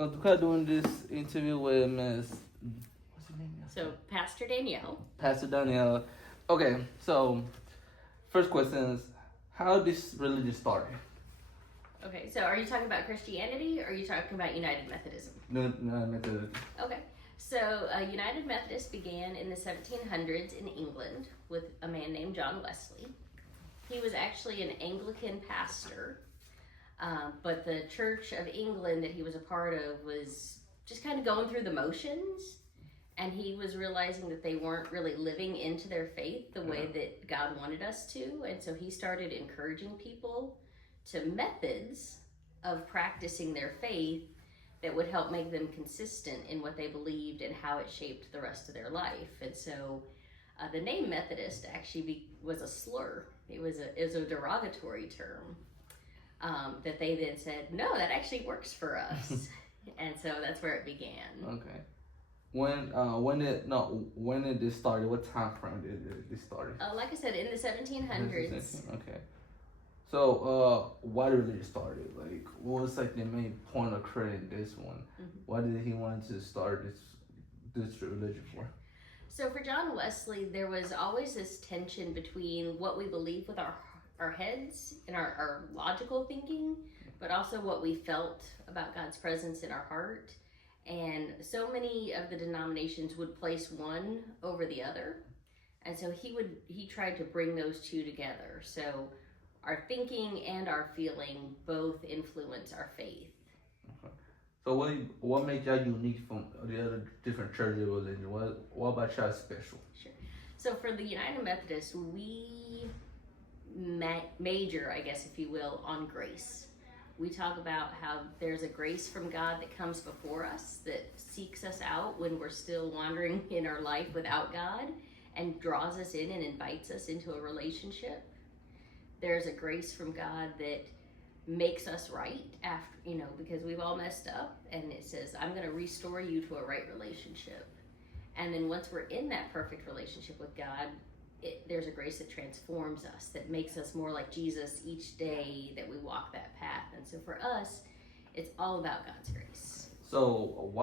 I'm kind of doing this interview with Miss. What's her name? So, Pastor Danielle. Pastor Danielle. Okay, so first question is, how this religion started? Okay, so are you talking about Christianity or are you talking about United Methodism? No, Methodist. Okay, so United Methodist began in the 1700s in England with a man named John Wesley. He was actually an Anglican pastor, but the Church of England that he was a part of was just kind of going through the motions, and he was realizing that they weren't really living into their faith the way that God wanted us to, and so he started encouraging people to methods of practicing their faith that would help make them consistent in what they believed and how it shaped the rest of their life. And so the name Methodist actually was a slur. It was a derogatory term that they then said, no, that actually works for us. And so that's where it began. Okay. When did this started? What time frame did this started? Like I said, in the 1700s. Okay. So, why did it started? Like, what was like the main point of creating this one? Mm-hmm. Why did he want to start this religion for? So for John Wesley, there was always this tension between what we believe with our heads and our logical thinking, but also what we felt about God's presence in our heart. And so many of the denominations would place one over the other. And so he tried to bring those two together. So our thinking and our feeling both influence our faith. Okay. So what made y'all unique from the other different churches it was in? What about y'all special? Sure. So for the United Methodists, we major, I guess, if you will, on grace. We talk about how there's a grace from God that comes before us, that seeks us out when we're still wandering in our life without God, and draws us in and invites us into a relationship. There's a grace from God that makes us right after, because we've all messed up, and it says, I'm going to restore you to a right relationship. And then once we're in that perfect relationship with God, there's a grace that transforms us, that makes us more like Jesus each day that we walk that path. And so for us, it's all about God's grace. So